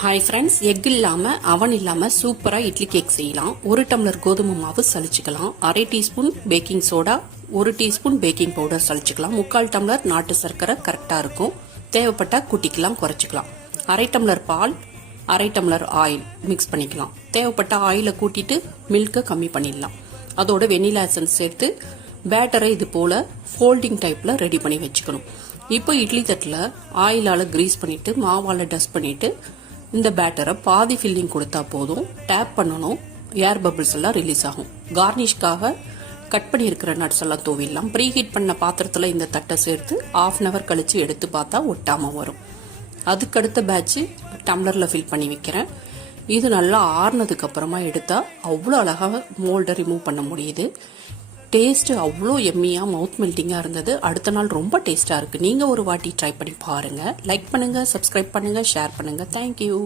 Hi friends, egg இல்லாமல் அவன் இல்லாமல் சூப்பராக இட்லி கேக் செய்யலாம். 1 டம்ளர் கோதுமை மாவு சலிச்சுக்கலாம். 1/2 teaspoon baking soda, 1 teaspoon baking powder சலிச்சுக்கலாம். 3/4 டம்ளர் நாட்டு சர்க்கரை கரெக்டாக இருக்கும். தேவைப்பட்ட கூட்டிக்கலாம், குறைச்சிக்கலாம். 1/2 டம்ளர் பால், 1/2 டம்ளர் ஆயில் மிக்ஸ் பண்ணிக்கலாம். தேவைப்பட்ட ஆயிலை கூட்டிட்டு மில்கை கம்மி பண்ணிடலாம். அதோட வெனிலா எசன்ஸ் சேர்த்து பேட்டரை இது போல ஃபோல்டிங் டைப்ல ரெடி பண்ணி வச்சுக்கணும். இப்போ இட்லி தட்டில் ஆயிலால் கிரீஸ் பண்ணிட்டு மாவால் டஸ்ட் பண்ணிட்டு இந்த பேட்டரை பாதி ஃபில்லிங் கொடுத்தா போதும். டேப் பண்ணணும், ஏர் பபிள்ஸ் எல்லாம் ரிலீஸ் ஆகும். கார்னிஷ்காக கட் பண்ணி இருக்கிற நட்ஸ் எல்லாம் தூவிடலாம். ப்ரீ ஹீட் பண்ண பாத்திரத்தில் இந்த தட்டை சேர்த்து 1/2 hour கழிச்சு எடுத்து பார்த்தா ஒட்டாம வரும். அதுக்கடுத்த பேட்ச் டம்ளர்ல ஃபில் பண்ணி வைக்கிறேன். இது நல்லா ஆறுனதுக்கு அப்புறமா எடுத்தா அவ்வளோ அழகாக மோல்டை ரிமூவ் பண்ண முடியுது. டேஸ்ட் அவ்வளோ எம்மியா மவுத் மெல்ட்டிங்கா இருந்தது. அடுத்த நாள் ரொம்ப டேஸ்டா இருக்கு. நீங்க ஒரு வாட்டி ட்ரை பண்ணி பாருங்க. லைக் பண்ணுங்க, சப்ஸ்கிரைப் பண்ணுங்க, ஷேர் பண்ணுங்க. தேங்க்யூ.